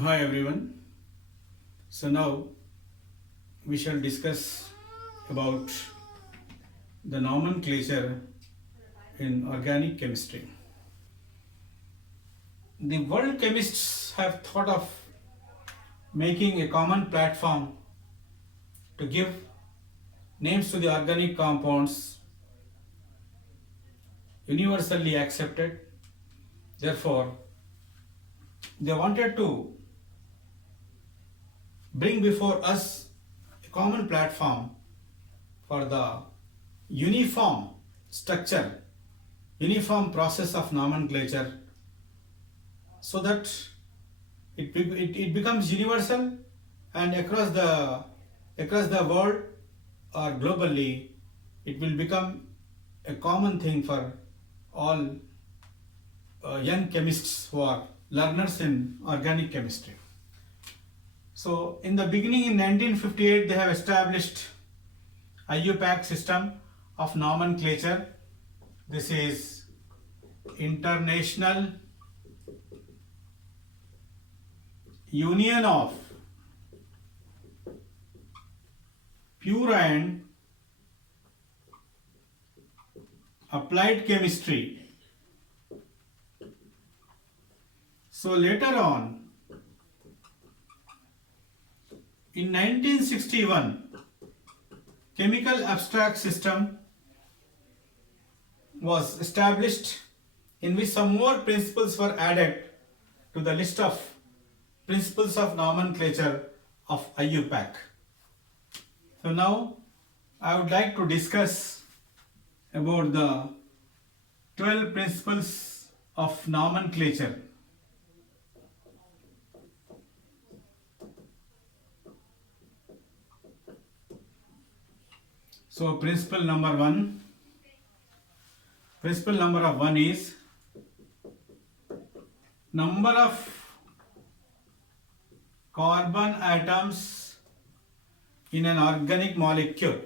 Hi everyone. So now we shall discuss about the nomenclature in organic chemistry. The world chemists have thought of making a common platform to give names to the organic compounds universally accepted. Therefore, they wanted to bring before us a common platform for the uniform structure, uniform process of nomenclature so that it becomes universal and across the world or globally it will become a common thing for all young chemists who are learners in organic chemistry. So in the beginning in 1958 they have established IUPAC system of nomenclature. This is International Union of Pure and Applied Chemistry. So later on, in 1961, Chemical Abstract System was established in which some more principles were added to the list of principles of nomenclature of IUPAC. So now I would like to discuss about the 12 principles of nomenclature. So principle number one is number of carbon atoms in an organic molecule.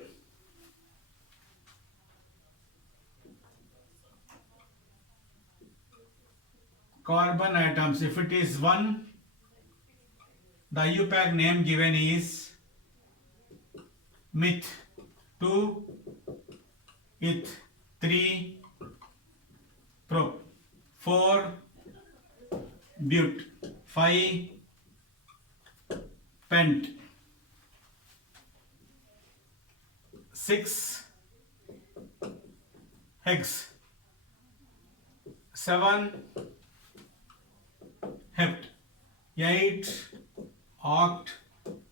Carbon atoms, if it is 1, the IUPAC name given is meth, 2 eth, 3 prop, 4 but, 5 pent, 6 hex, 7 hept, 8 oct,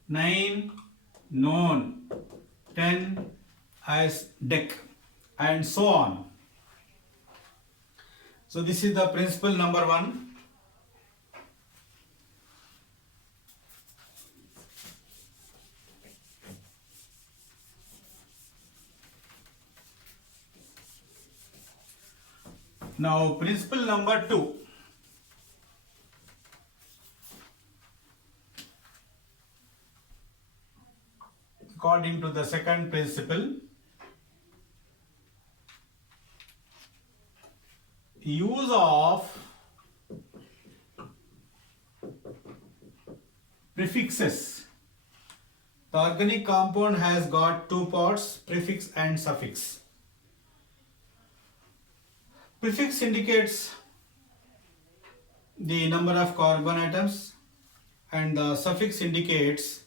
9 non, 10 as dec, and so on. So this is the principle number one. Now principle number two. According to the second principle, use of prefixes. The organic compound has got two parts, prefix and suffix. Prefix indicates the number of carbon atoms and the suffix indicates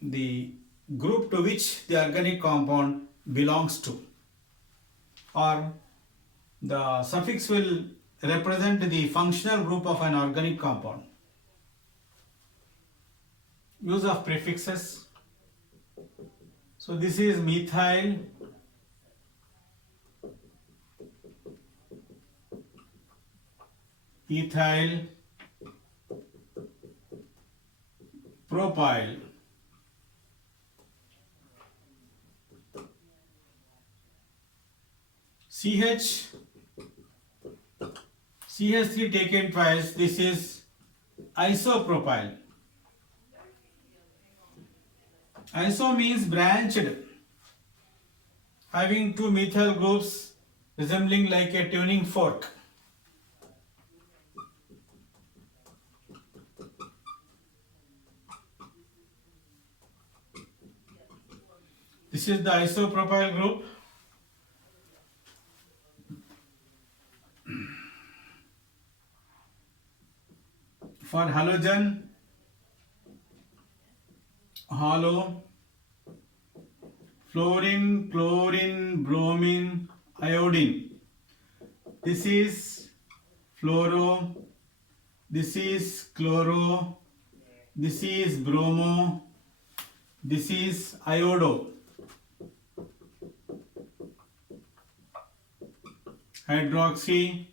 the group to which the organic compound belongs to, or the suffix will represent the functional group of an organic compound. Use of prefixes. So this is methyl, ethyl, propyl, CH3 taken twice, this is isopropyl. Iso means branched, having two methyl groups resembling like a tuning fork. This is the isopropyl group. For halogen, halo, fluorine, chlorine, bromine, iodine. This is fluoro, this is chloro, this is bromo, this is iodo. Hydroxy,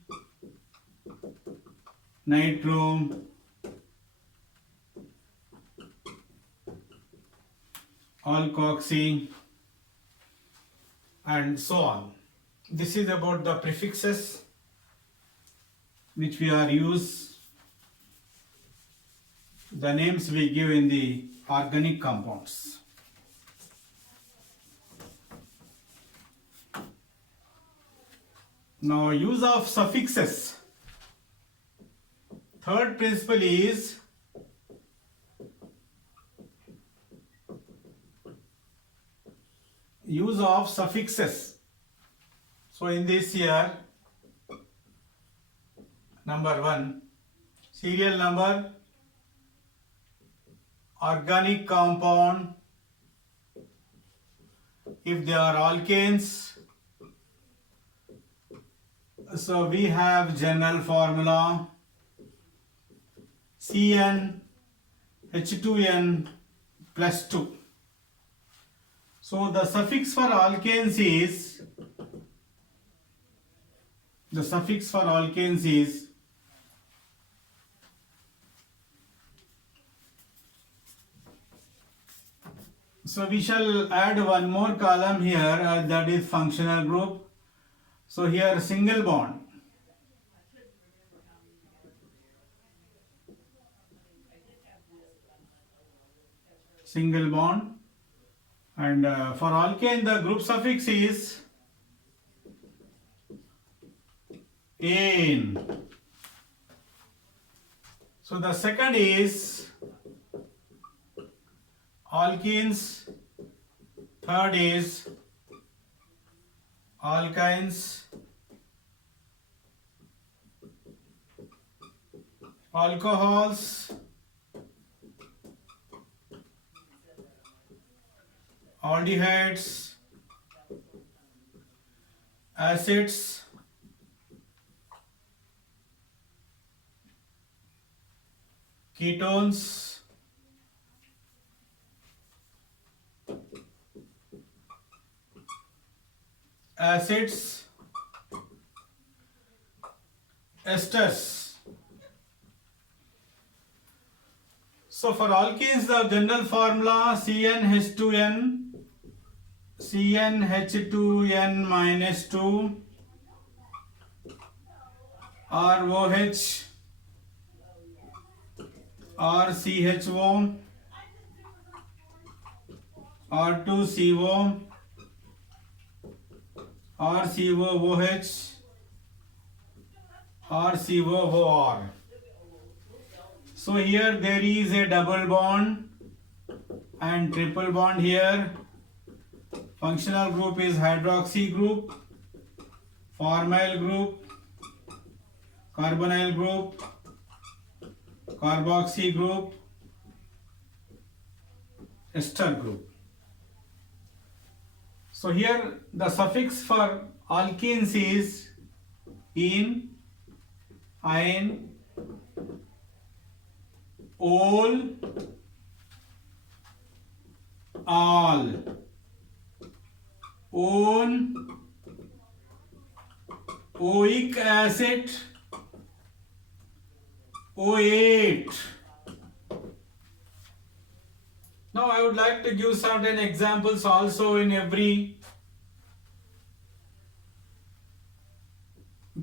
nitro, alkoxy, and so on. This is about the prefixes which we are use, the names we give in the organic compounds. Now, use of suffixes. Third principle is use of suffixes. So, in this here, number 1, serial number, organic compound, if they are alkanes, so we have general formula CnH2n plus 2. So the suffix for alkanes is, so we shall add one more column here, that is functional group. So here single bond. Single bond. And for alkane the group suffix is ane. So the second is alkenes, third is alkynes, alcohols, aldehydes, acids, ketones, acids, esters. So for alkenes the general formula CnH2n minus 2 or OH or CHO or 2CO or COOH or COOR. So here there is a double bond and triple bond here. Functional group is hydroxy group, formyl group, carbonyl group, carboxy group, ester group. So here the suffix for alkenes is ene, ine, ol, all, on, oic acid, OH. Now I would like to give certain examples also in every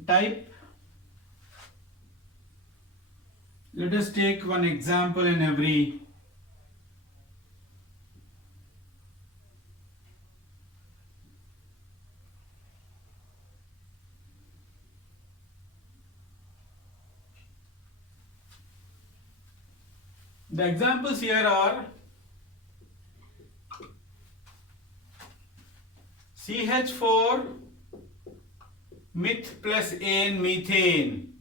type. Let us take one example in every. The examples here are CH4 meth plus ane methane.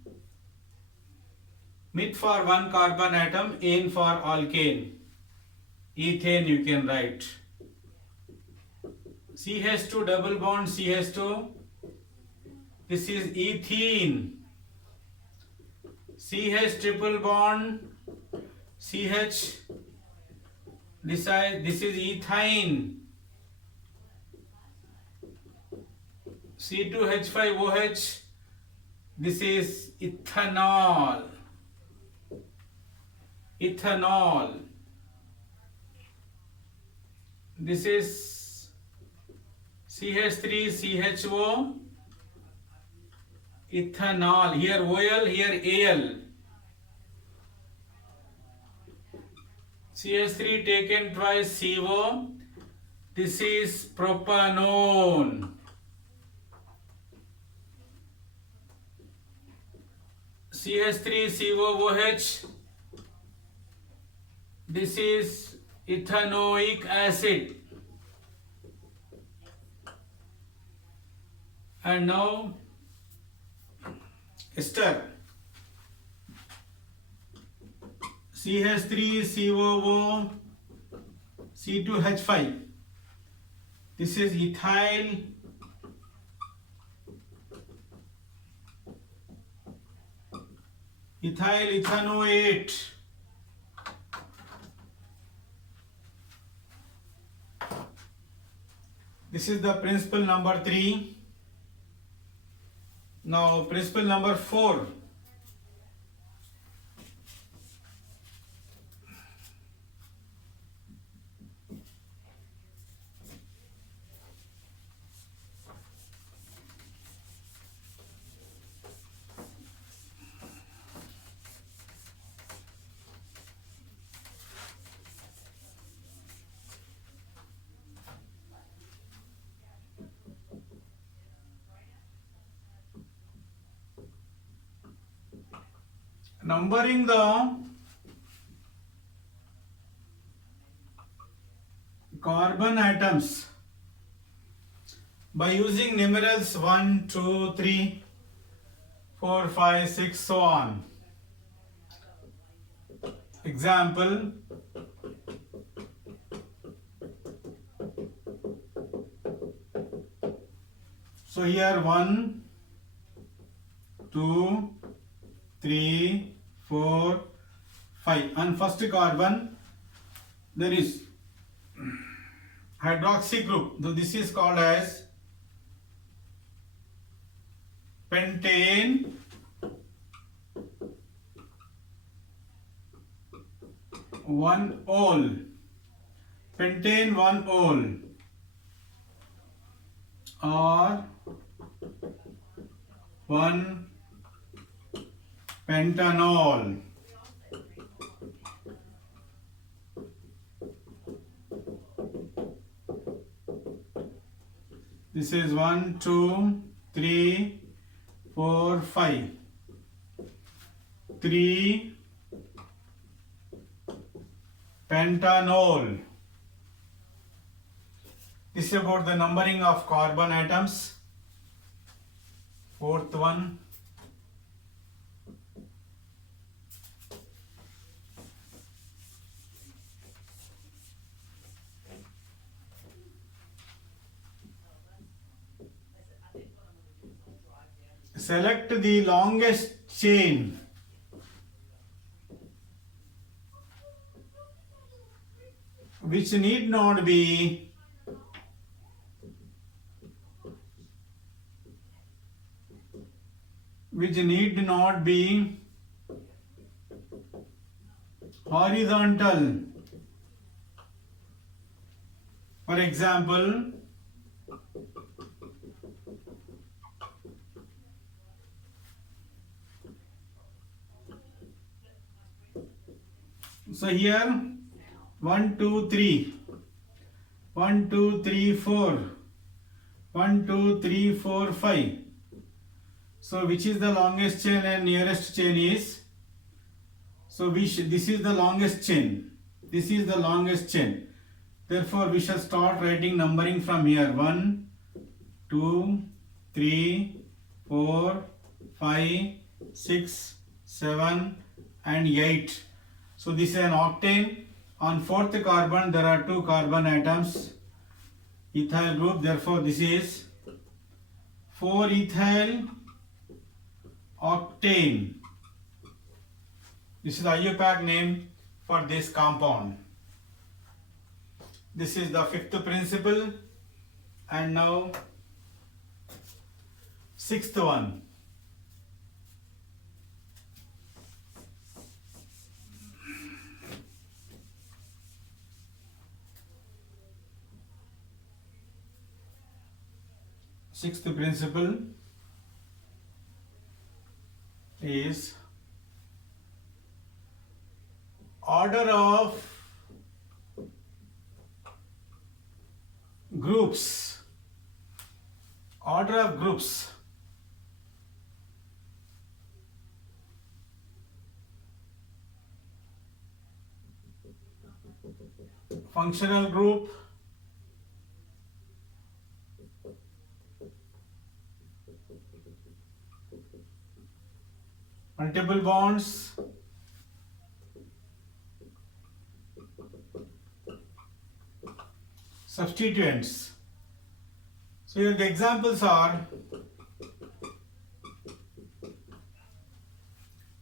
Meth for one carbon atom, ane for alkane. Ethane you can write. CH2 double bond CH2. This is ethene. CH triple bond CH. This is ethine. C2H5OH. This is ethanol. Ethanol. This is CH3CHO. Ethanol. Here OL, here AL. CH3 taken twice CO. This is propanone. CH3COOH. This is ethanoic acid. And now ester. CH3COO C2H5. This is ethyl ethanoate. This is the principle number 3. Now principle number 4. Numbering the carbon atoms by using numerals 1, 2, 3, 4, 5, 6, so on. Example, so here 1, 2, 3, 4, 5. On first carbon there is hydroxy group. So this is called as pentane, one ol. Pentane one ol, or one pentanol. This is 1, 2, 3, 4, 5. 3 pentanol. This is about the numbering of carbon atoms. Fourth one. Select the longest chain. Which need not be horizontal. For example, so here 1, 2, 3, 1, 2, 3, 4, 1, 2, 3, 4, 5. So which is the longest chain and nearest chain is? So this is the longest chain. This is the longest chain. Therefore we shall start writing numbering from here. 1, 2, 3, 4, 5, 6, 7 and 8. So this is an octane. On fourth carbon there are 2 carbon atoms, ethyl group, therefore this is 4 ethyl octane. This is the IUPAC name for this compound. This is the fifth principle, and now sixth one. Sixth principle is order of groups. Order of groups. Functional group, multiple bonds, substituents. So here the examples are,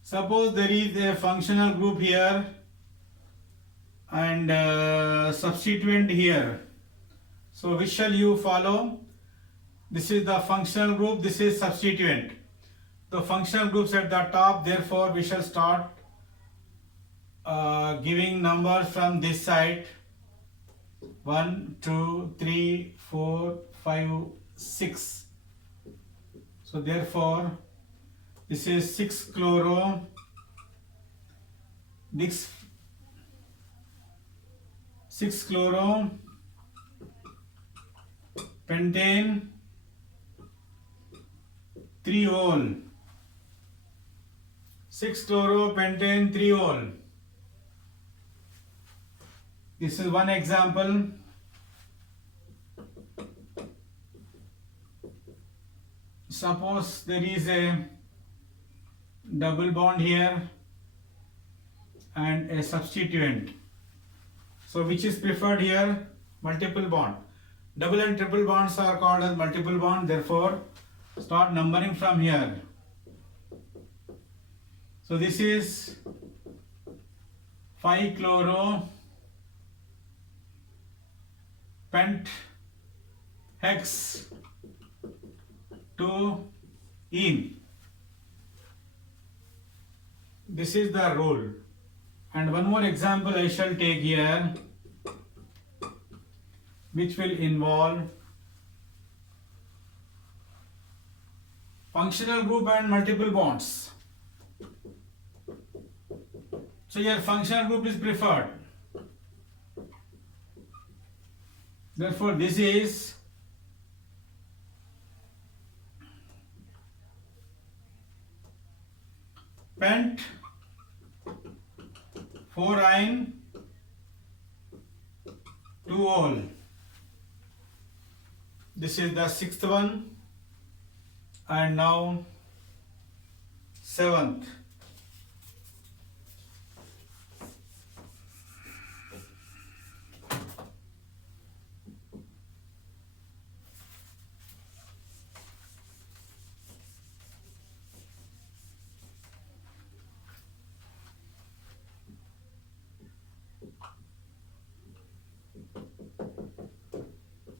suppose there is a functional group here and substituent here. So which shall you follow? This is the functional group, this is substituent. The functional groups at the top, therefore we shall start giving numbers from this side. 1, 2, 3, 4, 5, 6. So therefore this is 6 chloro, this 6 chloro, pentane, 3 ol. 6 chloro, pentane, 3 ol. This is one example. Suppose there is a double bond here and a substituent. So which is preferred here? Multiple bond. Double and triple bonds are called as multiple bond. Therefore, start numbering from here. So this is 5 chloro, pent, hex, 2 ene. This is the rule. And one more example I shall take here, which will involve functional group and multiple bonds. So your functional group is preferred. Therefore this is pent 4-ine 2-ol. This is the sixth one, and now seventh.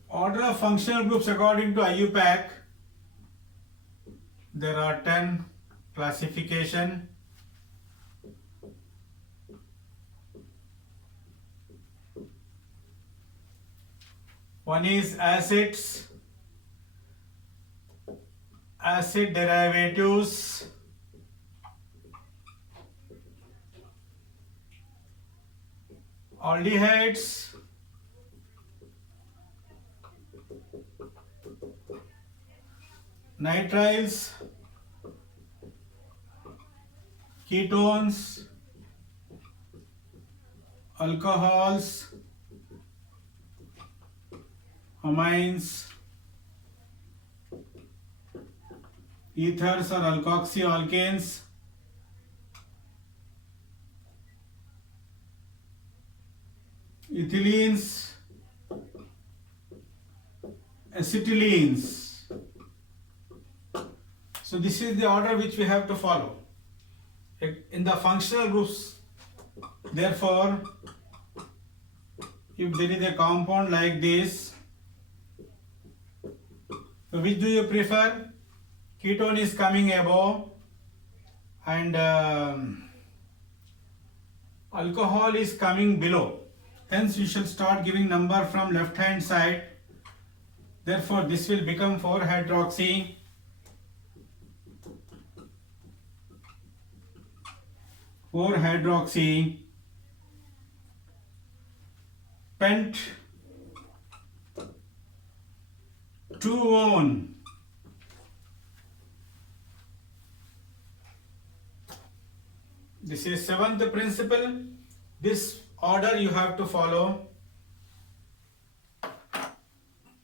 Order of functional groups according to IUPAC, there are 10 classification. One is acids, acid derivatives, aldehydes, nitriles, ketones, alcohols, amines, ethers or alkoxyalkanes, ethylenes, acetylenes. So this is the order which we have to follow in the functional groups. Therefore, if there is a compound like this, so which do you prefer? Ketone is coming above and alcohol is coming below. Hence you shall start giving number from left hand side. Therefore this will become 4-hydroxy, 4-hydroxy pent 2-one. This is 7th principle. This order you have to follow.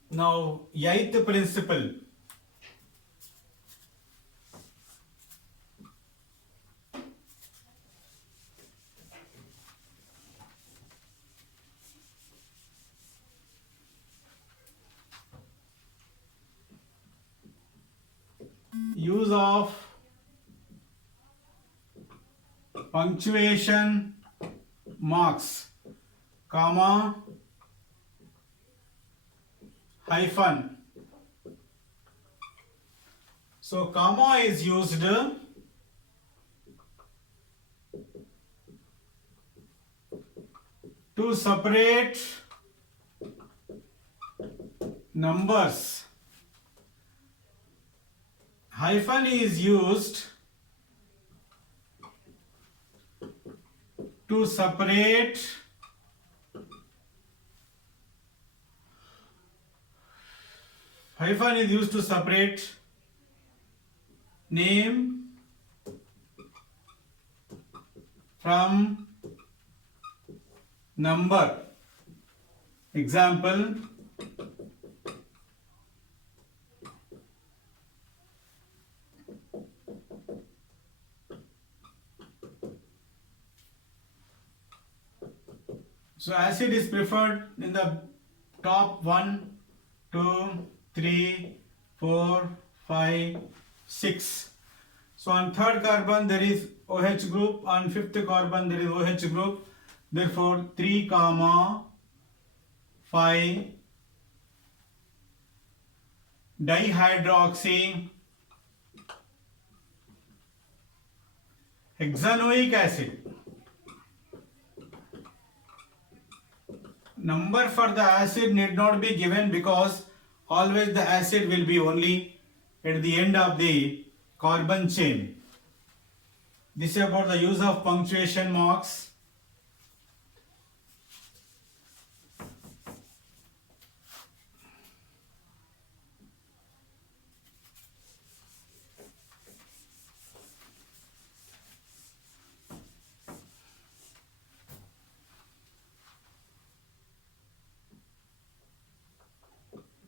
Now 8th principle. Use of punctuation marks, comma, hyphen. So comma is used to separate numbers. Hyphen is used to separate name from number. Example, so acid is preferred in the top 1, 2, 3, 4, 5, 6. So on 3rd carbon there is OH group, on 5th carbon there is OH group. Therefore 3, 5 dihydroxy hexanoic acid. Number for the acid need not be given because always the acid will be only at the end of the carbon chain. This is about the use of punctuation marks.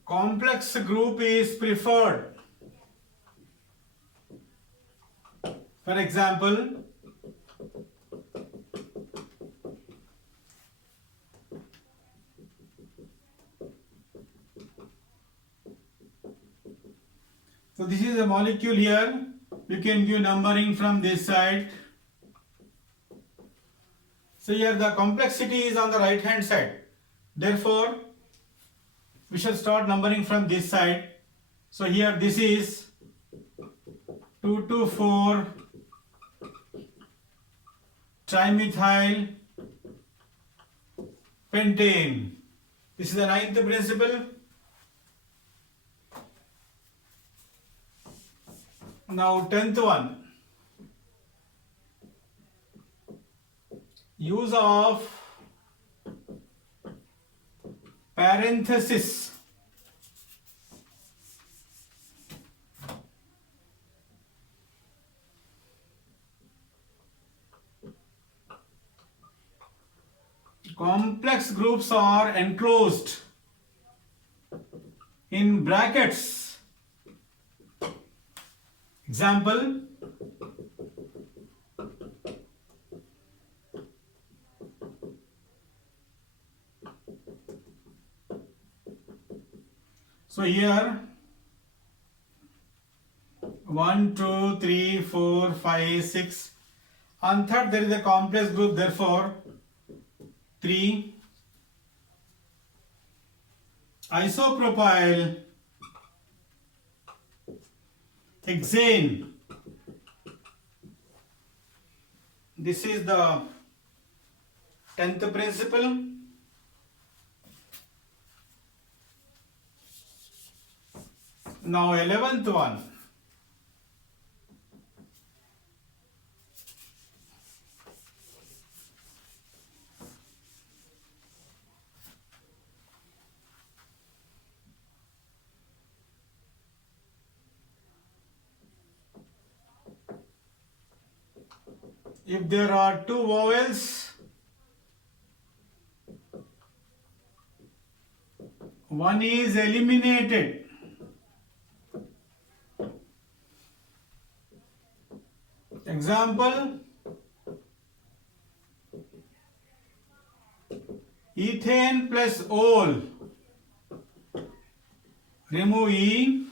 Complex group is preferred. For example, so this is a molecule here. You can give numbering from this side. So here the complexity is on the right hand side. Therefore, we shall start numbering from this side. So here this is 2,2,4 trimethyl pentane. This is the 9th principle. Now 10th one. Use of parenthesis. Complex groups are enclosed in brackets. Example, so here 1, 2, 3, 4, 5, 6. On third there is a complex group, therefore 3. Isopropyl hexane. This is the 10th principle. Now 11th one. If there are two vowels, one is eliminated. Example, ethane plus ol. Remove E.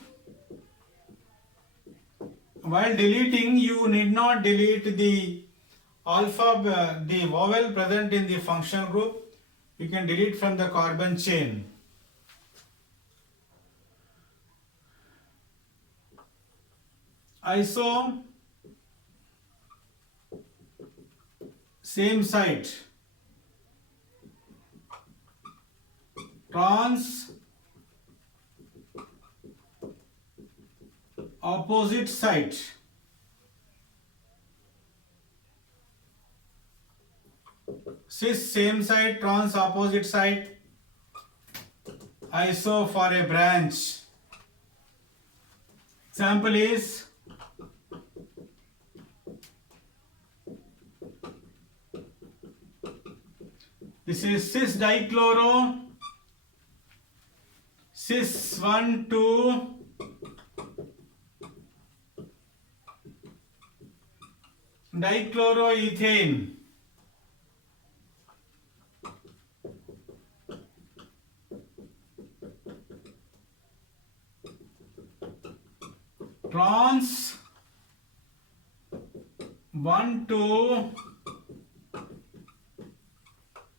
While deleting, you need not delete the the vowel present in the functional group. You can delete from the carbon chain. Iso, same site. Trans, opposite site. Cis, same side. Trans, opposite side. Iso for a branch. Example is this is cis dichloro, cis 1, 2, dichloroethane. Trans 1, 2,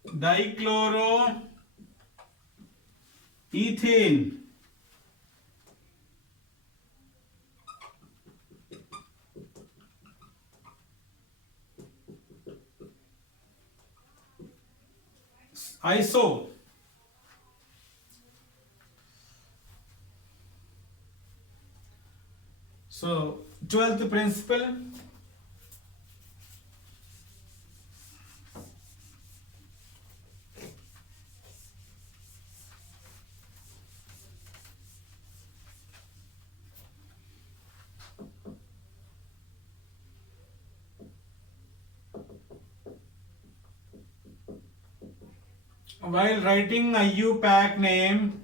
dichloroethane. Iso. So 12th principle. While writing IUPAC name,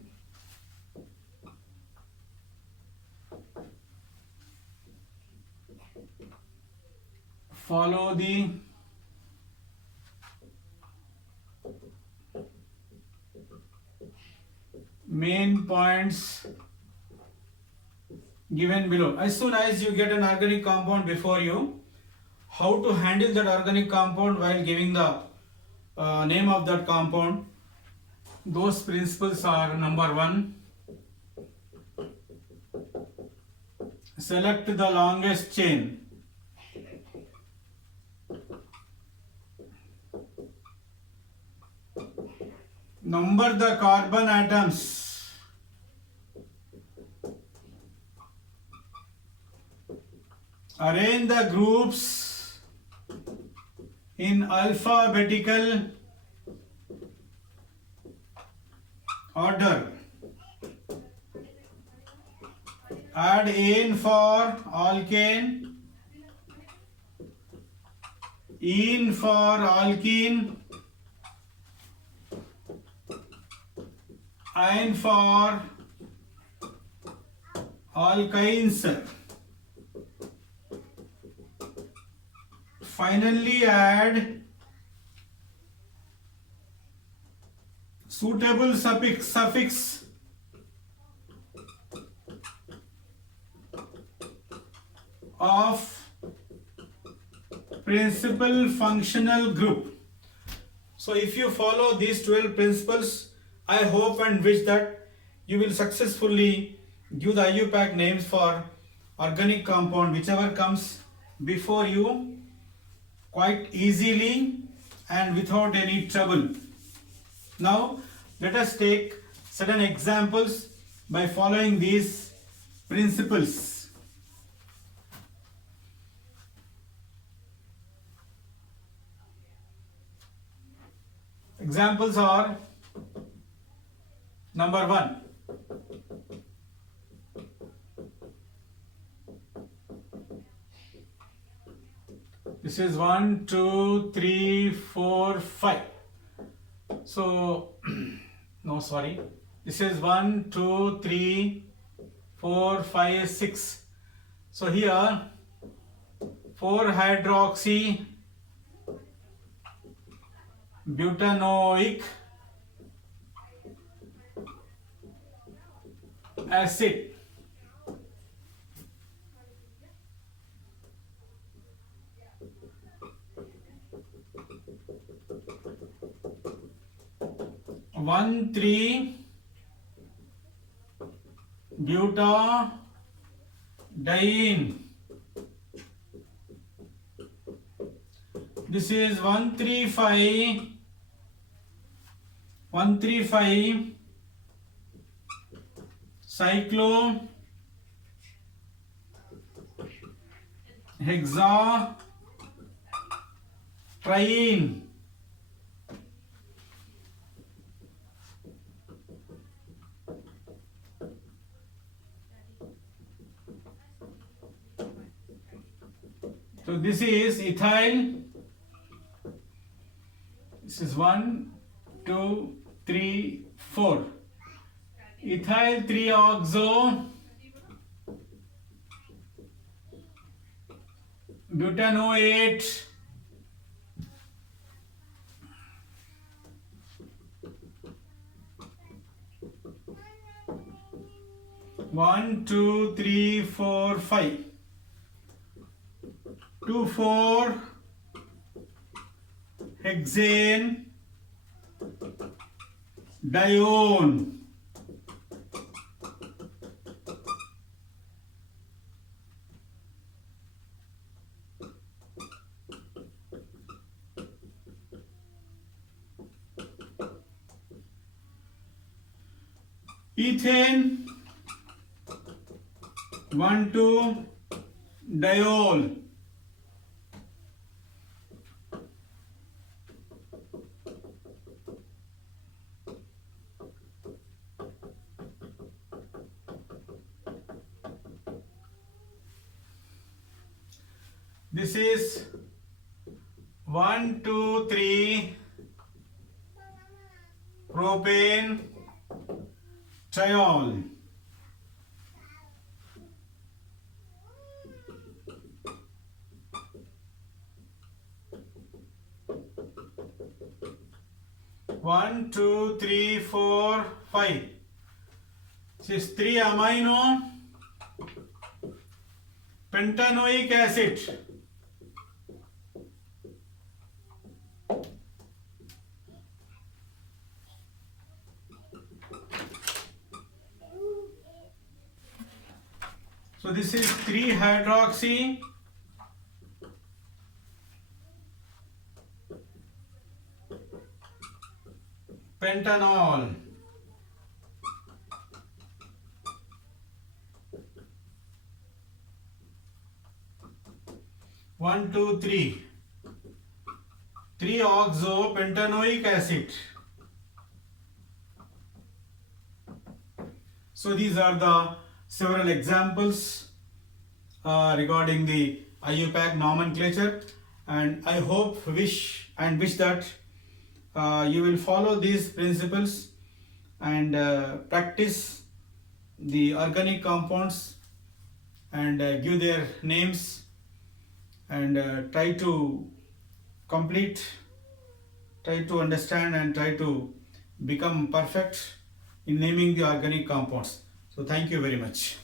follow the main points given below. As soon as you get an organic compound before you, how to handle that organic compound while giving the name of that compound, those principles are: number 1, select the longest chain. Number the carbon atoms. Arrange the groups in alphabetical order. Add ane for alkane, ene for alkene, ine for alkynes. finally add suitable suffix of principal functional group. So if you follow these 12 principles, I hope and wish that you will successfully give the IUPAC names for organic compound whichever comes before you quite easily and without any trouble. Now let us take certain examples by following these principles. Examples are: number 1, this is 1, 2, 3, 4, 5. So, no, sorry. This is 1, 2, 3, 4, 5, 6. So here 4-hydroxy butanoic acid. One three butadiene. This is 135 cyclohexatriene. So this is ethyl. This is 1, 2, 3, 4. Ethyl 3-oxo butanoate one, 2, 3, 4, 5. 2,4-hexane dione. Ethane 1,2-diol. This is 1, 2, 3 propane triol. One, 2, 3, 4, 5. This is 3-amino pentanoic acid. So this is 3-hydroxy pentanol. 1, 2, 3. 3-oxo-pentanoic acid. So these are the several examples regarding the IUPAC nomenclature, and I hope, wish that you will follow these principles and practice the organic compounds and give their names and try to complete, try to understand and try to become perfect in naming the organic compounds. So thank you very much.